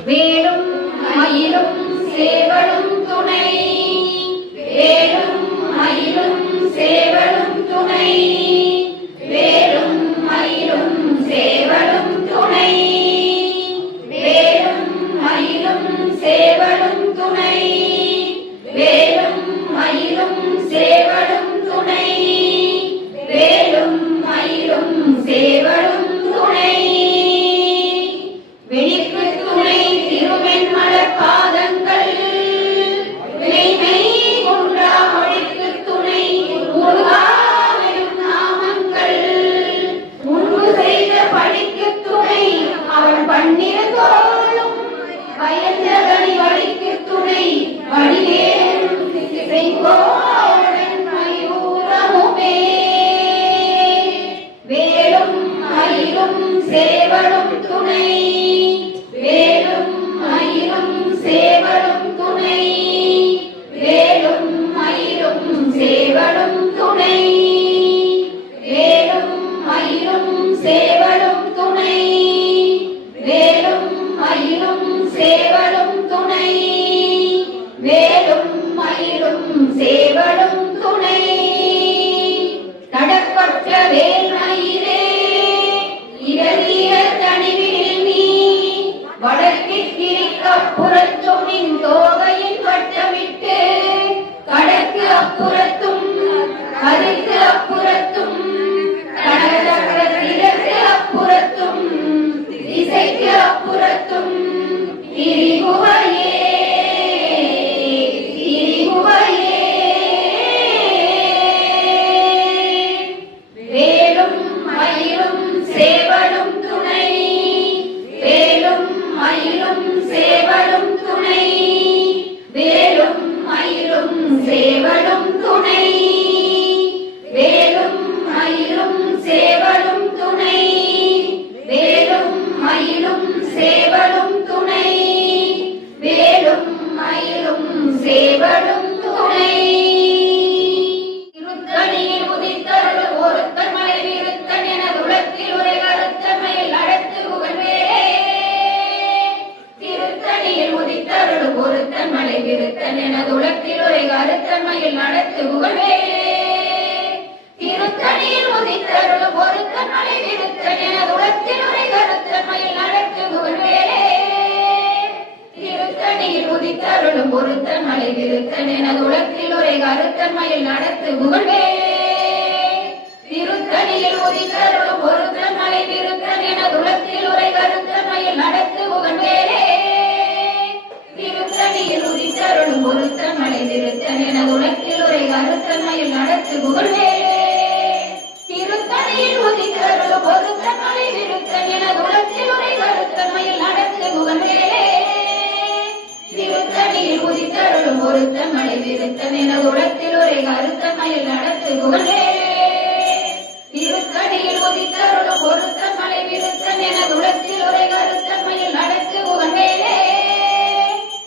வேலும் மயிலும் சேவலும் துணை, வேலும் மயிலும் சேவலும் துணை, வேலும் மயிலும் சேவலும் துணை, வேலும் மயிலும் சேவலும் துணை, வேலும் மயிலும் சேவலும் துணை, வேலும் மயிலும் சேவலும் துணை. வெளிக்கு துணை திருவெண்மலர் பாதங்கள், விளைமை குன்றா மொழிக்கு துணை முருகாவின் நாமங்கள், முன்பு செய்த பழிக்கு துணை அவன் பன்னிரு தோளும், பயந்தகனி வழிக்கு துணை வடிவேலும் திசைகோடன் மயூரமுமே. வேலும் மயிலும் சேவலும் துணை, வேலும் மயிலும் சேவலும் துணை, வேலும் மயிலும் சேவலும் துணை, வேலும் மயிலும் சேவலும் துணை, வேலும் மயிலும் சேவலும் துணை, வேலும் மயிலும் சேவலும் துணை. தடப்பட்ட வேல்மயிலே இரலிய தனிவில் நீ, வடக்கிற்கு அப்புறத்தும் நின் தோகையின் வட்டமிட்டு, கடற்கு அப்புறத்தும் கருக்கு அப்புறத்தும், கடற்கு அப்புறத்தும் திசைக்கு அப்புறத்தும், திரிகுவையே திரிகுவையே. வேலும் மயிலும் சேவலும் துணை, வேலும் மயிலும் சேவலும் துணை, வேலும் மயிலும் சேவலும் துணை, வேலும் மயிலும் சேவலும் துணை, வேலும் மயிலும் சேவலும் துணை, வேலும் மயிலும் சேவலும் துணை. திருத்தணியில் உதித்தருள் ஒருத்தன் மலை விருத்தன் என உலகத்தில் உரை கருத்தமையில் நடத்து புகழ்வேலே. திருத்தணியில் உதித்தருள் ஒருத்தன் மலை விருத்தன் என உலகத்தில் உரை கருத்தமையில் நடத்து புகழ்வேலே. திருத்தணியில் உதித்தருள் ஒருத்தன் மலை விருத்தன் என உலகத்தில் உரை கருத்தமையில் நடத்து புகழ்வேலே. திருத்தணியில் உதித்தருளும் ஒருத்தன் மலை விருத்தன் என உலகத்தில் உரை கருத்தமையில் நடத்து புகழ்வேலே. திருத்தணியில் உதித்தருளும் ஒருத்தன் மலை விருத்தன் என உலகத்தில் உரை கருத்தமையில் நடத்து புகழ்வேலே. திருத்தணியில் உதித்தருளும் ஒருத்தன் மலை விருத்தன் என உலகத்தில் உரை கருத்தமையில் நடத்து புகழ்வேலே. திருத்தணியில் உதித்தருளும் ஒருத்தன் மலை விருத்தன் என உலகத்தில் உரை கருத்தமையில் நடத்து புகழ்வேலே. திருத்தணியில் உதித்தருளும் ஒருத்தன் மலை விருத்தன் என உலகத்தில் உரை கருத்தமையில் நடத்து புகழ்வேலே. திருத்தணியில் உதித்தருளும் ஒருத்தன் மலை விருத்தன் என உலகத்தில் உரை கருத்தமையில் நடத்து புகழ்வேலே.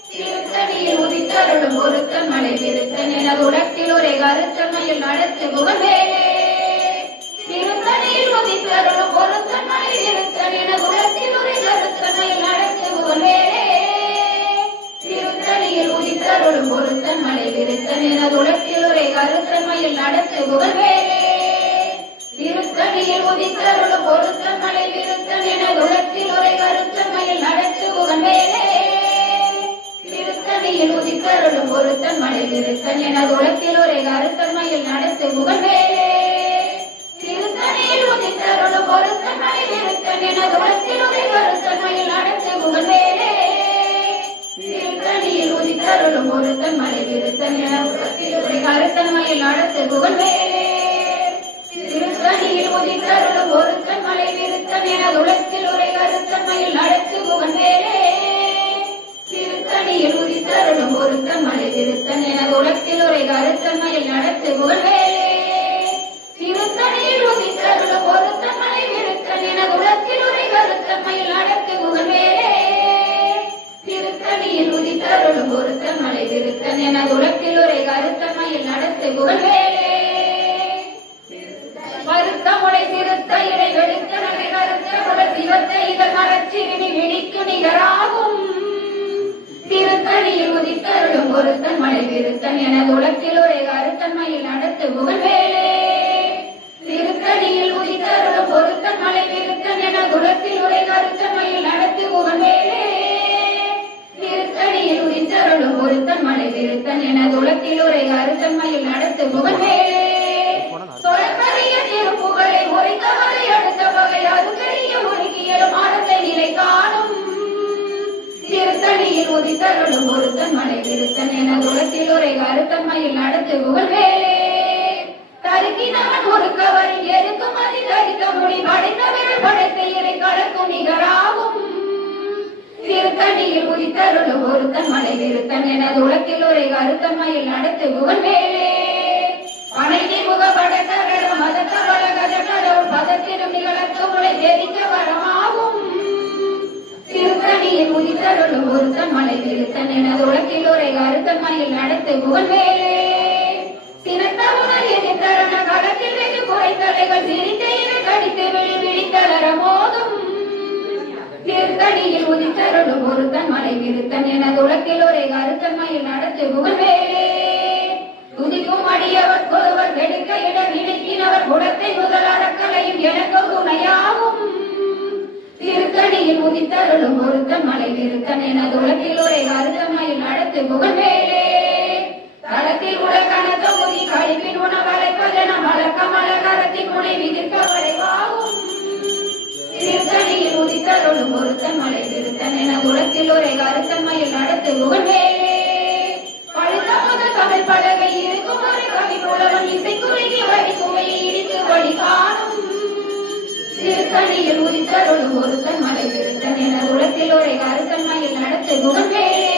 திருத்தணியில் உதித்தருளும் ஒருத்தன் மலை விருத்தன் என உலகத்தில் உரை கருத்தமையில் நடத்து புகழ்வேலே. திருத்தணியில் உதித்தருளும் ஒருத்தன் மலை விருத்தன் என உலகத்தில் உரை கருத்தமையில் நடத்து புகழ்வேலே. திருத்தணியில் உதித்தருளும் ஒருத்தன் மலை விருத்தன் என உலகத்தில் உரை கருத்தமையில் நடத்து புகழ்வேலே. திருத்தணியில் உதித்தருளும் ஒருத்தன் மலை விருத்தன் என உலகத்தில் உரை கருத்தமையில் நடத்து புகழ்வேலே. திருத்தணியில் உதித்தருளும் ஒருத்தன் மலை விருத்தன் என உலகத்தில் உரை கருத்தமையில் நடத்து புகழ்வேலே. திருத்தணியில் உதித்தருளும் ஒருத்தன் மலை விருத்தன் என உலகத்தில் உரை கருத்தமையில் நடத்து புகழ்வேலே. திருத்தணியில் உதித்தருளும் ஒருத்தன் மலை விருத்தன் என உலகத்தில் உரை கருத்தமையில் நடத்து புகழ்வேலே. திருத்தணியில் உதித்தருளும் ஒருத்தன் மலை விருத்தன் என உலகத்தில் உரை கருத்தமையில் நடத்து புகழ்வேலே. திருத்தணியில் உதித்தருளும் ஒருத்தன் மலை விருத்தன் என உலகத்தில் உரை கருத்தமையில் நடத்து புகழ்வேலே. திருத்தணியில் உதித்தருளும் ஒருத்தன் மலை விருத்தன் என உலகத்தில் உரை கருத்தமையில் நடத்து புகழ்வேலே. திருத்தணியில் உதித்தருளும் ஒருத்தன் மலை விருத்தன் என உலகத்தில் உரை கருத்தமையில் நடத்து புகழ்வேலே. வருத்தமுடை திருத்த இடை வெளுத்த நகை கருத்த சிவத்தை இதழ் மரச்சிறுமி விழிக்கு நிகராகும் ஒருத்தன் மலை விருத்தன் எனது உலகில் ஒரே கருத்தன்மையில் நடத்து புகழ்வேலே திருத்தணியில் உதித்தருளும் ஒருத்தன் மலை விருத்தன் எனது உலகில் ஒரே கருத்தன்மையில் நடத்து புகழ்வேலே திருத்தணியில் உதித்தருளும் ஒருத்தன் மலை விருத்தன் எனது உலகில் ஒரே கருத்தன்மையில் நடத்து புகழ்வேலே சொலக்கரிய திருப்புகழை உரைத்தவரை அடுத்த வகை அதுக்கரிய ஒருங்கியலும் ஆனத்தை நிலை காணும் திருத்தணியில் உதித்தருளும் ஒருத்தன் மலை விருத்தன் எனது உலகில் ஒரே கருத்தன்மையில் நடத்து புகழ்வேலே தருக்கினவன் ஒரு கவரில் எருக்கும் அதி தரித்த முடி படைத்தவர்கள் படைத்த இறை கலக்கும் நிகராகும் திருத்தணியில் உதித்தருளும் ஒருத்தன் மலை விருத்தன் எனது உலகில் ஒரே கருத்தன்மையில் நடத்து புகழ்வேலே பனைதி முக படத்தரடம் மதத்தவள கதக்கடவுள் பதத்திடும் நிகழத்து முளை தெரிக்க வரமாகும் திருத்தணியில் உதித்தருளும் ஒருத்தன் மலை விருத்தன் எனது உலகில் ஒரே கருத்தன்மையில் நடத்து புகழ்வேலே சினத்தமுதல் எதிர்த்தரண களத்தில் வெகு குறைத்தலைகள் சிரித்தையினை கடித்து விழித்தளர மோதும் திருத்தணியில் உதித்தருளும் ஒருத்தன் மலை விருத்தன் எனது உலகில் ஒரே கருத்தன்மையில் நடத்து புகழ்வேலே துதிக்கும் அடியவர் ஒருவர் வெடுக்க இட நினைக்கினவர் குடத்தை முதல் அறக்கலையும் எனக்கு துணையாகும் திருத்தணியில் உதித்தருளும் ஒருத்தன் மலை விருத்தன் எனது உலகில் ஒரே கருத்தன்மையில் நடத்து புகழ்வேலே தளத்தில் உலகன தொகுதி கழிப்பின் உணவழைப்பதென மலக்கமல கரத்தின் முனை விதிர்க்க வளைவாகும் திருத்தணியில் உதித்தருளும் ஒருத்தன் மலை விருத்தன் எனது உலகில் ஒரே கருத்தன்மையில் நடத்து புகழ்வேலே பழுத்த முதல் தமிழ் பலகை இருக்கும் ஒரு கவி புலவன் இசைக்குறுகி வழி சுவையை இடித்து வழி காணும் திருத்தணியில் உதித்தருளும் ஒருத்தன் மலை விருத்தன் எனது உலகில் ஒரே கருத்தன்மையில் நடத்து புகழ்வேலே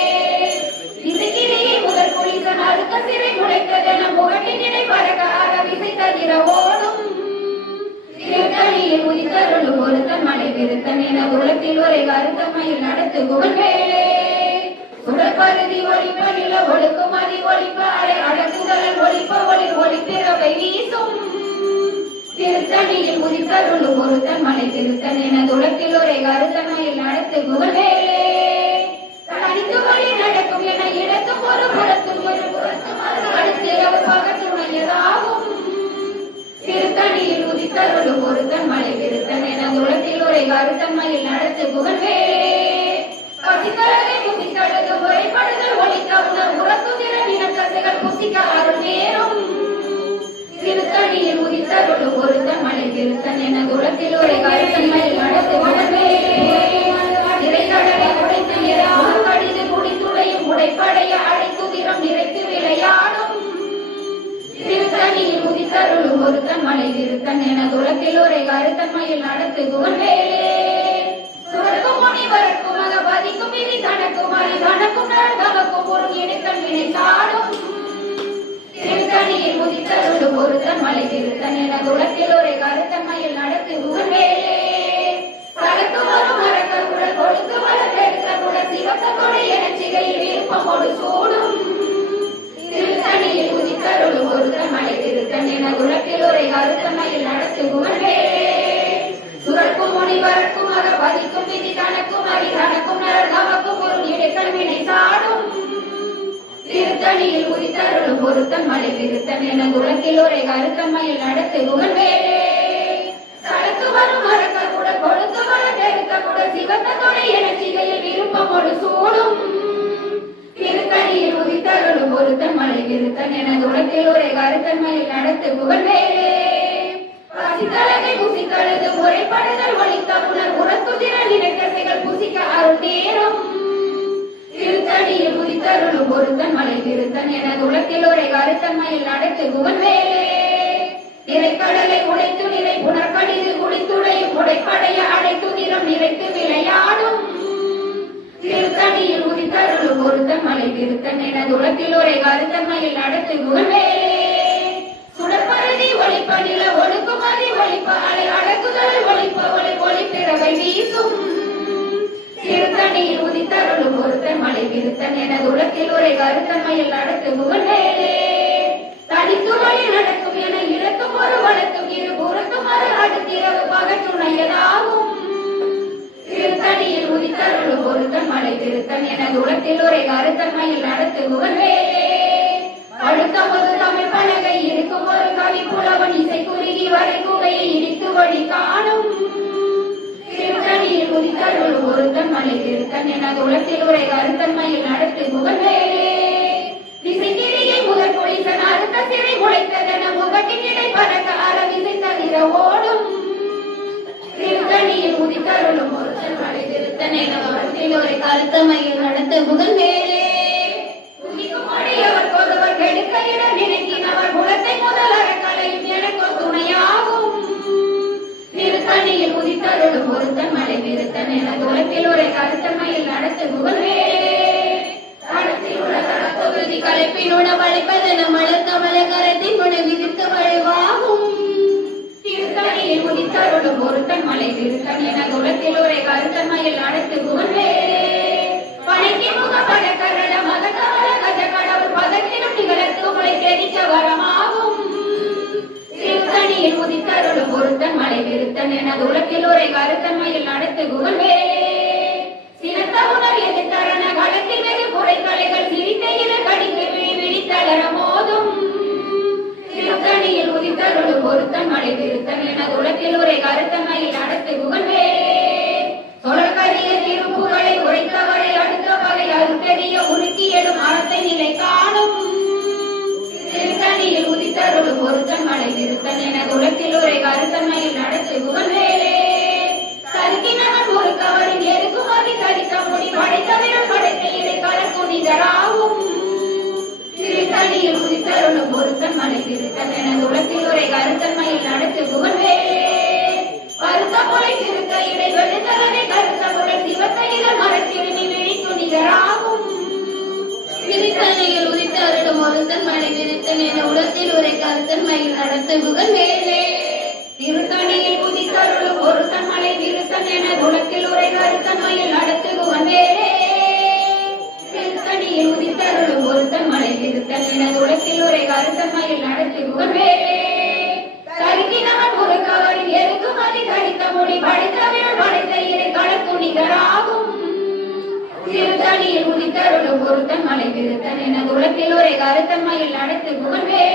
இசைக்கிடையே முதல் புலிசன் அழுக்க சிறை முளைத்ததென முகட்டின் இடை பறக்காக விசை தவிர ஓடும் திருத்தணியில் உதித்தருளும் ஒருத்தன் மலை விருத்தன் எனது உலகில் ஒரே கருத்தன்மையில் நடத்து புகழ்வேலே சுடற்பருதி ஒளிப்ப நில ஒழுக்கும் அதி ஒளிப்ப அடை அடக்குதலன் ஒளிப்ப ஒளி ஒளிப்பிறவை வீசும் திருத்தணியில் உதித்தருளும் ஒருத்தன் மலை விருத்தன் எனது உலகில் ஒரே கருத்தன்மையில் நடத்து புகழ்வேலே தனித்து வழி நடக்கும் என இடத்தும் ஒரு புறத்தும் ஒரு புறத்தும் அடுத்து அவர் பகத்துணையதாகும் திருத்தணியில் உதித்தருளும் ஒருத்தன் மலை விருத்தன் எனது உலகில் ஒரே கருத்தன்மையில் நடத்து புகழ்வேலே பசித்தலை புசித்தழுது முறைப்படுதல் ஒளித்த உணர் உறத்துதிர நினத்தசைகள் புசிக்க அருள் நேரும் திருத்தணியில் உதித்தருளும் ஒருத்தன் மலை விருத்தன் எனது உலகில் ஒரே கருத்தன்மையில் நடத்து புகழ்வேலே இறைக்கடலை உடைத்து எறாக கடிது குடித்துளையும் உடைப்படைய அடைத்துதிரம் நிறைத்து விளையாடும் திருத்தணியில் உதித்தருளும் ஒருத்தன் மலை விருத்தன் எனது உலகில் ஒரே கருத்தன்மையில் நடத்து புகழ்வேலே சுவர்க்கும் முனிவருக்கும் மக பதிக்கும் விதி தனக்கும் அறி தனக்கும் தமக்கும் ஒரு இடுக்கல் வினை சாடும் திருத்தணியில் உதித்தருளும் ஒருத்தன் மலை விருத்தன் எனது உலகில் ஒரே கருத்தன்மையில் நடத்து புகழ்வேலே சரக்கு வரும் மரக்க குடல் கொழுத்து வளம் எடுத்த குடல் சிவக்க கொடை என சிகையில் விருப்பமோடு சூடும் திருத்தணியில் உதித்தருளும் ஒருத்தன் மலை விருத்தன் எனது உலகில் ஒரே கருத்தன்மையில் நடத்து புகழ்வேலே சுரக்கும் முனிவருக்கும் மக பதிக்கும் விதி தனக்கும் அறி தனக்கும் நரர் தமக்கும் ஒரு இடுக்கல் வினை சாடும் திருத்தணியில் உதித்தருளும் ஒருத்தன் மலை விருத்தன் எனது உலகில் ஒரே கருத்தன்மையில் நடத்து புகழ்வேலே சரக்கு வரும் மரக்க குடல் கொழுத்து வளம் எடுத்த குடல் சிவத்த கொடை என சிகையில் விருப்பமோடு சூடும் திருத்தணியில் உதித்தருளும் ஒருத்தன் மலை விருத்தன் எனது உலகில் ஒரே கருத்தன்மையில் நடத்து புகழ்வேலே பசித்தலகை புசித்தழுது முறைப்படுதல் ஒளித்த உணர் உறத்துதிர நினைத்தசைகள் புசிக்க அருள் நேரும் திருத்தணியில் உதித்தருளும் ஒருத்தன் மலை விருத்தன் எனது உலகில் ஒரே கருத்தன்மையில் நடத்து புகழ்வேலே இறைக்கடலை உடைத்து நிறை புனர்கடிது குடித்துடையும் உடைப்படைய அடைத்து நிறம் நிறைத்து விளையாடும் திருத்தணியில் உதித்தருளும் ஒருத்தன் மலை விருத்தன் எனது உலகில் ஒரே கருத்தன்மையில் நடத்து புகழ்வேலே சுடற்பருதி ஒளிப்ப நில ஒழுக்கும் அதி ஒளிப்ப அலை அடக்குதல் ஒளிப்ப ஒளி ஒளிப்பிறவை வீசும் திருத்தணியில் உதித்தருளும் ஒருத்தன் மலை விருத்தன் எனது உலகில் ஒரே கருத்தன்மையில் நடத்து புகழ்வேலே தனித்து வழி நடக்கும் என இழக்கும் ஒரு வளத்தும் இரு புறத்தும் அது அடுத்திரவு பகத்துணையதாகும் திருத்தணியில் உதித்தருளும் ஒருத்தன் மலை திருத்தன் எனது உலத்தில் உரை கருத்தன்மையில் நடத்து புகழ்வேலே அழுத்தமது தமிழ் பலகை இருக்கும் ஒரு கவி புலவன் இசை குறுகி வரை குகையை இடித்து வழி காணும் திருத்தணியில் உதித்தருளும் ஒருத்தன் மலை திருத்தன் எனது உலத்தில் உரை கருத்தன்மையில் நடத்து புகழ்வேலே திசைக்கிரியை முதல் பொழிசன் அறுத்த சிறை முளைத்ததென முகட்டின் இடை பறக்க அறவிசை தவிர ஓடும் திருத்தணியில் உதித்தருளும் ஒருத்தன் மலை திருத்தன் எனது உலத்தில் உரை கருத்தன்மையில் நடத்து புகழ்வேலே அவர் கொதவர் கெடுக்க இட நினைக்கினவர் குலத்தை முதலற கலையும் எனக்கு துணையாகும் திருத்தணியில் உதித்தருளும் ஒருத்தன் மலை திருத்தன் எனது உலத்தில் உரை கருத்தன்மையில் நடத்து புகழ்வேலே தடத்தில் உள்ள தடத்தொகுதி கலைப்பின் உணவளிப்பதென மலர் கமல கரத்தின் உணை விதித்து வழிவாகும் திருத்தணியில் உதித்தருளும் ஒருத்தன் மலை திருத்தன் எனது உலத்தில் உரை கருத்தன்மையில் நடத்து புகழ்வேலே பணிக்கு முக படக்கரட மதக்கவல கஜ கடவுள் பதத்திலும் நிகழத்து முளை தெரிக்க வரமாகும் திருத்தணியில் உதித்தருளும் ஒருத்தன் மலை திருத்தன் எனது உலகில் உரை கருத்தன்மையில் நடத்து புகழ்வேலே சிறந்த உணர் எதிர்த்தரண களத்தில் வெகு குறைகளைகள் சிரித்த இரு கடிக்கு விழித்தளர மோதும் திருத்தணியில் உதித்தருளும் ஒருத்தன் மலை திருத்தன் எனது உலகில் உரை கருத்தன்மையில் நடத்து புகழ்வேலே சொலக்கரிய திருப்புகளை உரைத்தவரை அடுத்த வகை அருத்தெரிய உருக்கியடும் அறத்தை நிலை காணும் திருத்தணியில் உதித்தருளும் ஒருத்தன் மலை திருத்தன் எனது உலகில் உரை கருத்தன்மையில் நடத்து புகழ்வேலே சருக்கினவன் முறுக்கவரின் எருக்குமதி சரிக்க முடி படைத்தவிரல் படைத்த இதை கலக்குனிதராகும் திருத்தணியில் உதித்தருளும் ஒருத்தன் மலை திருத்தன் எனது உலகில் உரை கருத்தன்மையில் நடத்து புகழ்வேலே கருத்த முறை திருத்த இடை வெளுத்தவரை கருத்த முறை சிவத்தையில மரச்சிறுமி விழித்து நிகராகும் திருத்தணியில் உதித்தருளும் ஒருத்தன் மலை திருத்தன் என உலகில் உரை கருத்தன்மையில் நடத்து புகழ்வேலே திருத்தணியில் உதித்தருளும் ஒருத்தன் மலை திருத்தன் என உலகில் உரை கருத்தன்மையில் நடத்து புகழ்வேலே திருத்தணியில் உதித்தருளும் ஒருத்தன் மலை திருத்தன் என உலகில் உரை கருத்தன்மையில் நடத்து புகழ்வேலே கருக்கினவன் முறுக்கவரின் எருக்குமதி தடித்த முடி படைத்தவிரல் படைத்த இறை களத்துணிகராகும் திருத்தணியில் உதித்தருளும் ஒருத்தன் மலை திருத்தன் எனது உலகில் உரை கருத்தன்மையில் நடத்து புகழ்வேலே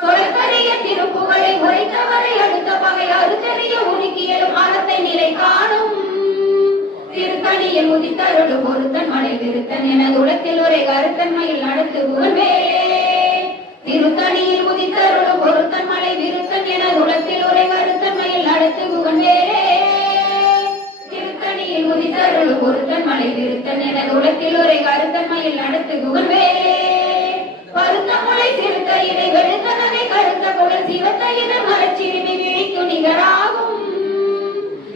சொலக்கரிய திருப்புகளை உரைத்தவரை அடுத்த பகை அறுத்தறிய உருக்கியலும் அறத்தை நிலை காணும் திருத்தணியில் உதித்தருளும் ஒருத்தன் மலை திருத்தன் எனது உலகில் உரை கருத்தன்மையில் நடத்து புகழ்வேலே திருத்தணியில் உதித்தருளும் ஒருத்தன் மலை விருத்தன் என உலகத்தில் உரை கருத்தன்மையில் நடத்து புகழ்வேலே திருத்தணியில் உதித்தருளும் ஒருத்தன் மலை விருத்தன் என உலகத்தில் உரை கருத்தன்மையில் நடத்து புகழ்வேலே பருத்த முளை சிறுத்த இதை வெளுத்தனவை கருத்த குடல் சிவத்த இதழ் மரச்சிறுமி விழித்து நிகராகும்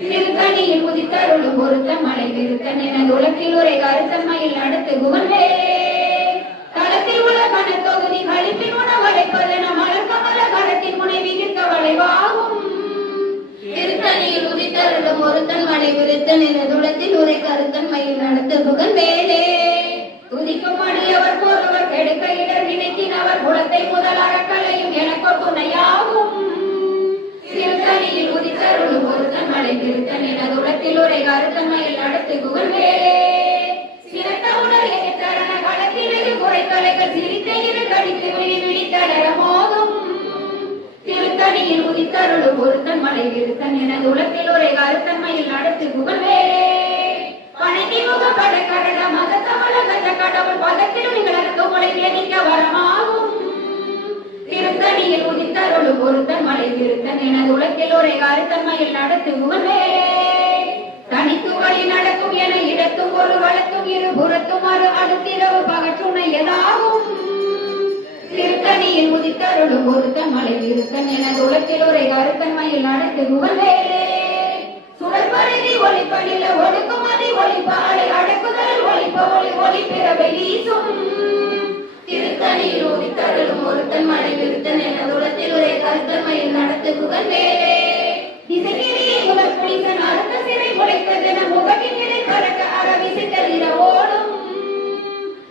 திருத்தணியில் உதித்தருளும் ஒருத்தன் மலை விருத்தன் என உலகத்தில் உரை கருத்தன்மையில் நடத்து புகழ்வேலே களத்தில் உள்ள கனத்தொகுதி கழிப்பின் உணவழைப்பதென மலர் கமல கரத்தின் முனை விதித்த வளைவாகும் திருத்தணியில் உதித்தருளும் ஒருத்தன் மலை விருத்தன் என துளத்தில் உரை கருத்தன்மையில் நடத்து புகழ்வேலே உதிக்கும் அடியவர் போறவர் கெடுக்க இடர் நினைத்தினவர் குலத்தை முதல் அறக்கலையும் எனக்கு துணையாகும் திருத்தணியில் உதித்தருளும் ஒருத்தன் மலை விருத்தன் என துளத்தில் உரை கருத்தன்மையில் நடத்து புகழ்வேலே சிறந்த உணர் எதிர்த்தரண களத்தில் வெகு குறைகளைகள் சிரித்த இரு கடித்து விழித்தளர மோதும் திருத்தணியில் உதித்தருளும் ஒருத்தன் மலை விருத்தன் எனது உலகில் உரை கருத்தன்மையில் நடத்து புகழ்வேலே பணக்கி முக படக்கரட மதத்தவள கஜ கடவுள் பதத்திலும் நிகழற்கு முளை நினைக்க வரமாகும் திருத்தணியில் உதித்தருளும் ஒருத்தன் மலை விருத்தன் எனது உலகில் உரை கருத்தன்மையில் நடத்து புகழ்வேலே தனித்து வழி நடக்கும் என இடத்தும் ஒரு வழக்கும் இரு புறத்தும் மறு அடுத்திரவு பகற்றுணையதாகும் திருத்தணியில் உதித்தருளும் ஒருத்தன் மலை விருத்தன் எனது உலகில் உரை கருத்தன்மையில் நடத்து புகழ்வேலே சுடற்பருதி ஒளிப்படில ஒடுக்குமதி ஒளிப்பாலை அடக்குதல் ஒளிப்ப ஒளி ஒளிப்பிறவை வீசும் திருத்தணியில் உதித்தருளும் ஒருத்தன் மலை விருத்தன் எனது உலகில் உரை கருத்தன்மையில் நடத்து புகழ்வேலே திசைக்கிரியை முதல் புலிசன் அறுத்த சிறை முளைத்ததென முகட்டின் இடை பறக்க அறவிசை தவிர ஓடும்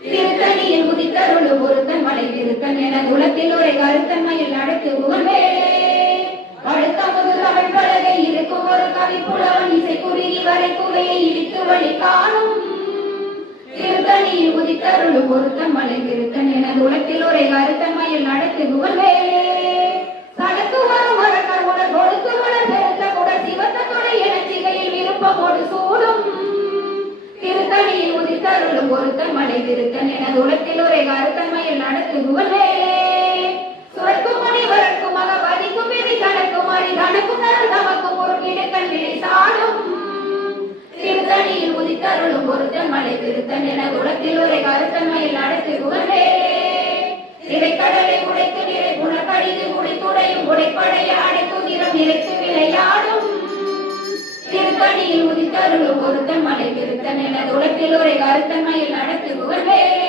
திருத்தணியில் உதித்தருளும் ஒருத்தன் மலை விருத்தன் எனது உலகில் உரை கருத்தன்மையில் நடத்து புகழ்வேலே அடுத்த முது தமிழ் பலகை இருக்கும் ஒரு கவி புலவன் இசை குறுகி வரை குவையை இடித்து வழி காணும் திருத்தணியில் உதித்தருளும் ஒருத்தன் மலை விருத்தன் எனது உலகத்தில் ஒரே கருத்தன்மையில் நடத்து புகழ்வேலே சடத்து வரும் மரக்கருடன் கொடுத்து வளர் பெருத்த கூட சிவத்தோடு எனச்சிகையில் விருப்பமோடு சூடும் திருத்தணியில் உதித்தருளும் ஒருத்தன் மலை விருத்தன் எனது உலகத்தில் ஒரே கருத்தன்மையில் நடத்து புகழ்வேலே சுரக்கும் மணி வரக்கும் மக பதிக்கும் விதி கணக்கும் அறி கணக்கும் தமக்கும் ஒரு கிடக்கன் வினை சாடும் திருத்தணியில் உதித்தருளும் ஒருத்தன் மலை விருத்தன் எனது உலகத்தில் ஒரே கருத்தன்மையில் நடத்து புகழ்வேலே திரைக்கடலை உடைத்து நிறை புனக்கடிது முடித்துடையும் உடைப்படைய அடைக்கும் நிறம் நிறைத்து விளையாடும் திருத்தணியில் உதித்தருளும் ஒருத்தன் மலை விருத்தன் எனது உலகத்தில் ஒரே கருத்தன்மையில் நடத்து புகழ்வேலே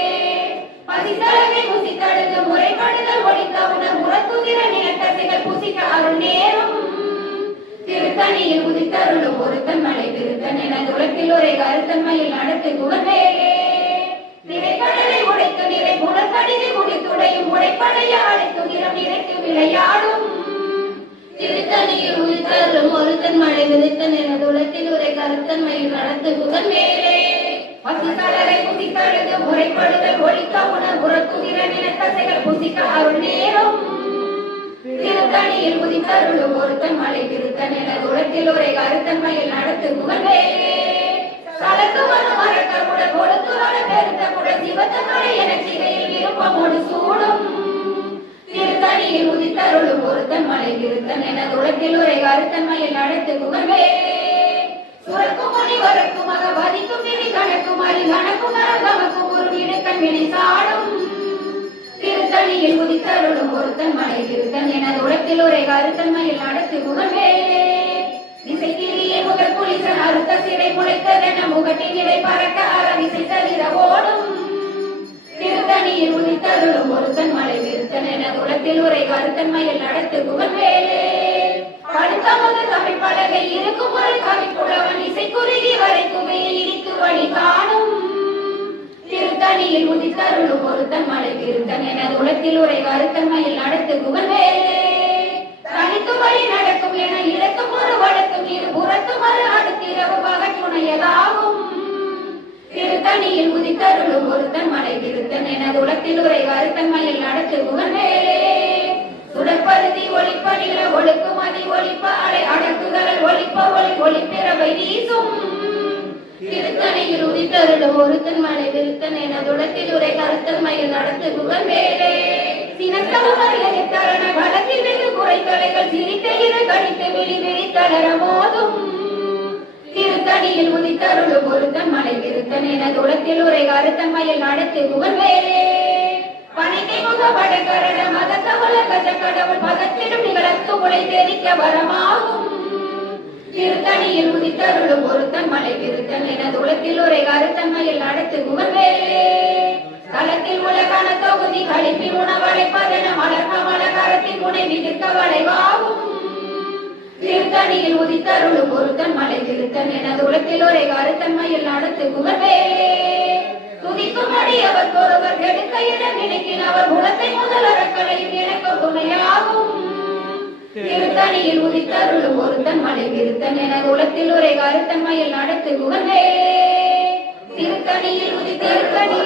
பதித்தளவை புசித்தடுத்து முறைப்படுதல் ஒழித்த உணர் முறத்துதிர நிலத்தசைகள் புசிக்க அருள் நேரும் திருத்தணியில் உதித்தருளும் ஒருத்தன் மலை விருத்தன் எனது உலகத்தில் ஒரே கருத்தன்மையில் நடத்து புகழ்வேலே திரைக்கடலை உடைத்து நிறை புனக்கடிது முடித்துடையும் உடைப்படைய அழைத்து நிறம் நிறைத்து விளையாடும் திருத்தணியில் உதித்தருளும் ஒருத்தன் மலை விருத்தன் எனது உலகத்தில் ஒரே கருத்தன்மையில் நடத்து புகழ்வேலே பசுத்தளரை புசித்தழுது முறைப்படுதல் ஒழிக்க உணர் புறத்துதிர நிலத்தசைகள் புசிக்க அருள் நேரும் திருத்தணியில் உதித்தருளும் ஒருத்தன் மலை விருத்தன் எனது உலகத்தில் ஒரே கருத்தன்மையில் நடத்து புகழ்வேலே சலத்து வரும் மரக்கருடன் கொடுத்து வள பெருத்த கூட சிவத்தோடு எனச்சிகையில் விருப்பமோடு சூடும் திருத்தணியில் உதித்தருளும் ஒருத்தன் மலை விருத்தன் எனது உலகத்தில் ஒரே கருத்தன்மையில் நடத்து புகழ்வேலே சுரக்கும் மணி வரக்கும் மக பதிக்கும் விதி கணக்கும் அறி கணக்கும் தமக்கும் ஒரு இடுக்கன் வினை சாடும் திருத்தணியில் உதித்தருளும் ஒருத்தன் மலை விருத்தன் எனது உலகத்தில் ஒரே கருத்தன்மையில் நடத்து புகழ்வேலே திசை திரிய முகர் புலிசன் அறுத்த சிறை முளைத்ததென முகட்டின் இடை பறக்க அறவிசை தவிர ஓடும் திருத்தணியில் உதித்தருளும் ஒருத்தன் மலை விருத்தன் எனது உலகத்தில் ஒரே கருத்தன்மையில் நடத்து புகழ்வேலே படுத்தமது தமிழ் பலகை இருக்கும் ஒரு கவிப்புலவன் இசை குறுகி வரை குவையை இடித்து வழி காணும் திருத்தணியில் உதித்தருளும் ஒருத்தன் மலை விருத்தன் எனது உலகத்தில் ஒரே கருத்தன்மையில் நடத்து புகழ்வேலே தனித்து வழி நடக்கும் என இறக்கும் ஒரு வழக்கும் இரு புறத்தும் ஒரு அடுத்திரவு பகற்றுணையதாகும் திருத்தணியில் உதித்தருளும் ஒருத்தன் மலை விருத்தன் எனது உலகத்தில் ஒரே கருத்தன்மையில் நடத்து புகழ்வேலே சுடற்பருதி ஒளிப்படில ஒழுக்குமதி ஒளிப்ப அலை அடக்குதல் ஒளிப்ப ஒளி ஒளிப்பிறவை வீசும் திருத்தணியில் உதித்தருளும் ஒருத்தன் மலை விருத்தன் எனது உலகத்தில் ஒரே கருத்தன்மையில் நடத்து புகழ்வேலே சினத்தவர்கள வழக்கில் வெகு குறைத்தலைகள் சிரித்த இரு கடித்து விழி விழித்தளர மோதும் திருத்தணியில் உதித்தருளும் ஒருத்தன் மலை விருத்தன் எனது உலகத்தில் ஒரே கருத்தன்மையில் நடத்து புகழ்வேலே பணிக்கை முக வடகரட மதத்தவள கஜ கடவுள் பதத்திடும் நிகழத்து உலை தெரிக்க வரமாகும் திருத்தணியில் உதித்தருளும் ஒருத்தன் மலை விருத்தன் எனது உலகத்தில் ஒரே கருத்தன்மையில் நடத்து புகழ்வேலே தலத்தில் உலகான தொகுதி கழிப்பி உணவழைப்பதென மலர்ந்த மலகரத்தின் முனை விதிர்க்க வளைவாகும் திருத்தணியில் உதித்தருளும் ஒருத்தன் மலை விருத்தன் எனது உலகத்தில் ஒரே கருத்தன்மையில் நடத்து புகழ்வேலே துதிக்கும் அடியவர் ஒருவர் எடுக்க என நினைக்கின் அவர் குலத்தை முதல் அறக்கலையும் எனக்கு துணையாகும் திருத்தணியில் உதித்தருளும் ஒருத்தன் மலை விருத்தன் எனது உலகத்தில் ஒரே கருத்தன்மையில் நடத்து புகழ்வேலே திருத்தணியில் உதித்தருளும்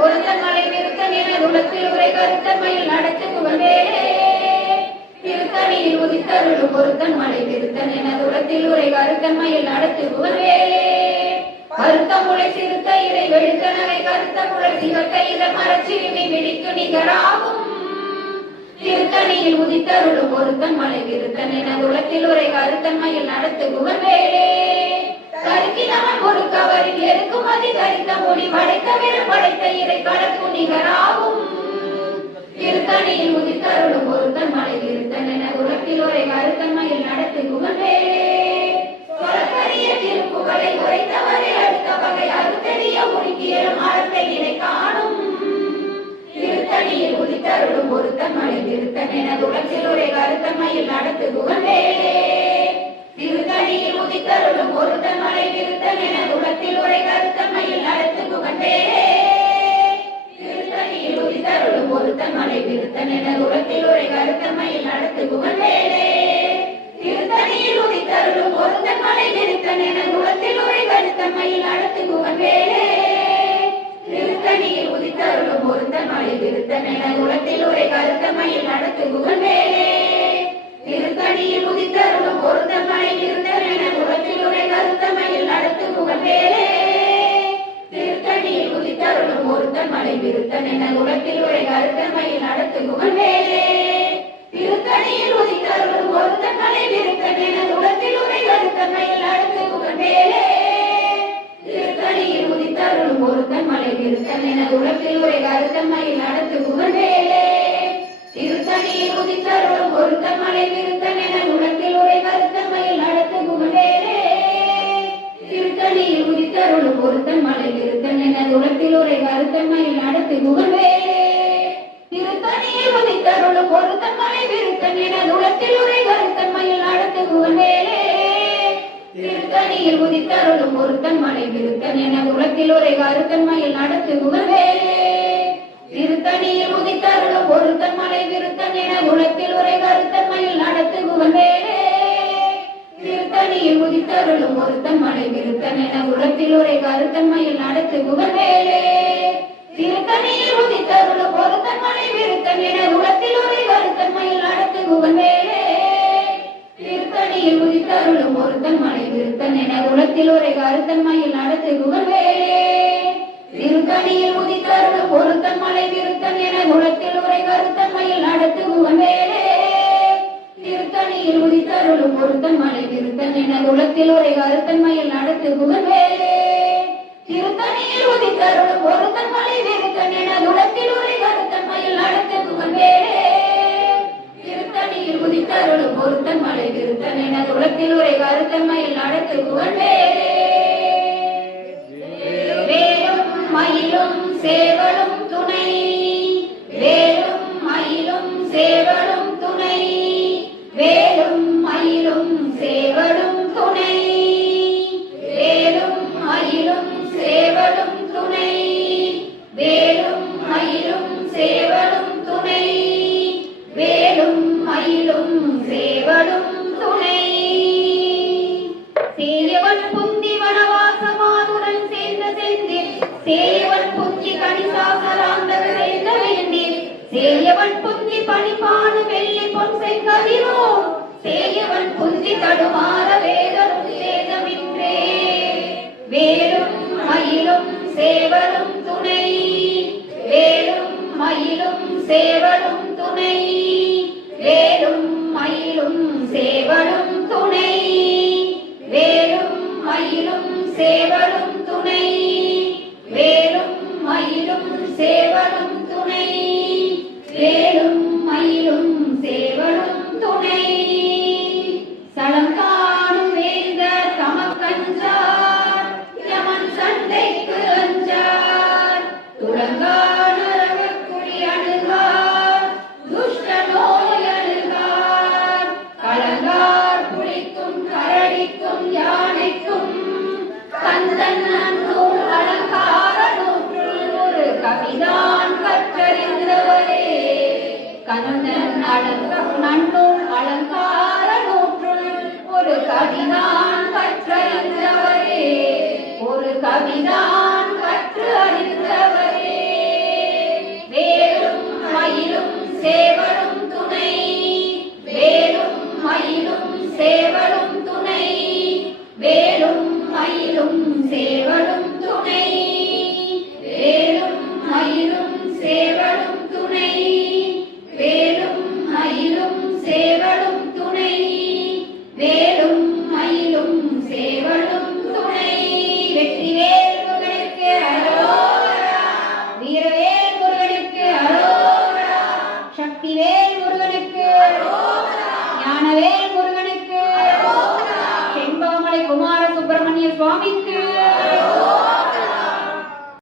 ஒருத்தன் மலை விருத்தன் எனது உலகத்தில் ஒரே கருத்தன்மையில் நடத்து புகழ்வேலே திருத்தணியில் உதித்தருளும் ஒருத்தன் மலை விருத்தன் எனது உலகத்தில் ஒரே கருத்தன்மையில் நடத்து புகழ்வேலே கருத்த முளை சிறுத்த இறை வெளுத்த நகை கருத்த முளை சிவத்த இதழ் மரச்சிறுமி விழிக்கு நிகராகும் திருத்தணியில் உதித்தருளும் ஒருத்தன் மலை விருத்தன் எனது உலகத்தில் ஒரே கருத்தன்மையில் நடத்து புகழ்வேலே கருக்கினவன் ஒரு கவரில் எருக்கும் அதி தரித்த மொழி படைத்த வெறும் படைத்த இறை கலக்கு நிகராகும் திருத்தணியில் உதித்தருளும் ஒருத்தன் மலை விருத்தன் எனது உலகத்தில் ஒரே கருத்தன்மையில் நடத்து புகழ்வேலே திருப்புகளை உரைத்தவரை அடுத்த வகை அறுத்தெறிய முறுக்கியலும் அறத்தை நிலை காணும் திருத்தணியில் உதித்தருளும் ஒருத்தன் மலை விருத்தன் எனது உலகத்தில் ஒரே கருத்தன்மையில் நடத்து புகழ்வேலே திருத்தணியில் உதித்தருளும் ஒருத்தன் மலை விருத்தன் எனது உலகத்தில் ஒரே கருத்தன்மையில் நடத்து புகழ்வேலே திருத்தணியில் உதித்தருளும் ஒருத்தன் மலை விருத்தன் எனது உலகத்தில் ஒரே கருத்தன்மையில் நடத்து புகழ்வேலே திருத்தணியில் உதித்தருளும் ஒருத்தன் மலை விருத்தன் கருத்தன்மையில் நடத்து புகழ்வேலே திருத்தணியில் உதித்தருளும் பொருத்தன் மலை விருத்தன் என குலத்தில் உரை கருத்தன்மையில் நடத்து புகழ்வேலே திருத்தணியில் உதித்தருளும் பொருத்தன் மலை விருத்தன் என குலத்தில் உரை கருத்தன்மையில் நடத்து புகழ்வேலே திருத்தணியில் உதித்தருளும் பொருத்தன் மலை விருத்தன் என குலத்தில் உரை கருத்தன்மையில் நடத்து புகழ்வேலே திருத்தணியில் உதித்தருளும் பொருத்தன் மலை விருத்தன் என குலத்தில் உரை கருத்தன்மையில் நடத்து புகழ்வேலே திருத்தணியில் உதித்தருளும் பொருத்தன் மலை விருத்தன் என குலத்தில் உரை கருத்தன்மையில் நடத்து புகழ்வேலே திருத்தணியில் உதித்தருளும் பொருத்தன் மலை விருத்தன் என குலத்தில் உரை கருத்தன்மையில் நடத்து புகழ்வேலே திருத்தணியில் உதித்தருளும் பொருத்தன் மலை விருத்தன் என குலத்தில் உரை கருத்தன்மையில் நடத்து புகழ்வேலே திருத்தணியில் உதித்தருளும் பொருத்தன் மலை விருத்தன் என குலத்தில் உரை கருத்தன்மையில் நடத்து புகழ்வேலே திருத்தணியில் உதித்தருளும் பொருத்தன் மலை விருத்தன் என குலத்தில் உரை கருத்தன்மையில் நடத்து புகழ்வேலே திருத்தணியில் உதித்தருளும் பொருத்தன் மலை விருத்தன் என குலத்தில் உரை கருத்தன்மையில் நடத்து புகழ்வேலே திருத்தணியில் உதித்தருளும் பொருத்தன் மலை விருத்தன் என குலத்தில் உரை கருத்தன்மையில் நடத்து புகழ்வேலே திருத்தணியில் உதித்தருளும் பொருத்தன் மலை விருத்தன் என குலத்தில் உரை கருத்தன்மையில் நடத்து புகழ்வேலே திருத்தணியில் உதித்தருளும் பொருத்தன் மலை விருத்தன் என குலத்தில் உரை கருத்தன்மையில் நடத்து புகழ்வேலே திருத்தணியில் உதித்தருளும் பொருத்தன் மலை விருத்தன் என குலத்தில் உரை கருத்தன்மையில் நடத்து புகழ்வேலே திருத்தணியில் உதித்தருளும் பொருத்தன் மலை விருத்தன் என குலத்தில் உரை கருத்தன்மையில் நடத்து புகழ்வேலே திருத்தணியில் உதித்தருளும் பொருத்தன் மலை விருத்தன் என குலத்தில் உரை கருத்தன்மையில் நடத்து புகழ்வேலே வேலும் மயிலும் சேவலும் துணை வேலும் மயிலும் சேவலும் துணை வேலும் மயிலும் சேவலும் துணை வேலும் மயிலும் சேவலும் துணை வேலும் மயிலும் சேவலும் துணை வேலும் மயிலும் சேவலும் துணை சேயவன் புந்தி வனவாசமானுடன் சேர்ந்த செந்தில் சேயவன் புந்தி கணிசாசராந்தக சேர்ந்த வேண்டில் சேயவன் புந்தி பணிப்பாடு வெள்ளி பொன் செங்கதிரோ சேயவன் புந்தி தடுமாற வேதரும் சேதமின்றே வேலும் மயிலும் சேவலும் துணை வேலும் மயிலும் சேவலும் துணை வேலும் மயிலும் சேவலும் துணை வேலும் மயிலும் சேவலும் துணை வேலும் மயிலும் சேவலும் துணை வேலும் மயிலும் சேவலும் துணை சலம் காணும் வேந்த தமக்கஞ்சார் யமன் சண்டைக்கு அஞ்சார் துலங்கான ரகக்குழி அணுகார் துஷ்ட நோய் அணுகார் கலங்கார் புலிக்கும் கரடிக்கும் யானைக்கும் கந்தன் நன்னூல் அலங்கார நூற்றுள் ஒரு கவிதான் கற்றறிந்தவரே கந்தன் நன்னூல் அலங்கார நூற்றுள் ஒரு கவிதான் கற்றறிந்தவரே ஒரு கவிதான் கற்று அறிந்தவரே வேலும் மயிலும் சேவலும் துணை வேலும் மயிலும் சேவலும் துணை வேலும் மயிலும் சேவலும் துணை வேலும் மயிலும் சேவலும் துணை வேலும் மயிலும் சேவலும் துணை வேலும் மயிலும் சேவலும் துணை வெற்றிவேல் முருகனுக்கு அரோகரா வீரவேல் முருகனுக்கு அரோகரா சக்திவேல் முருகனுக்கு அரோகரா ஞானவேல்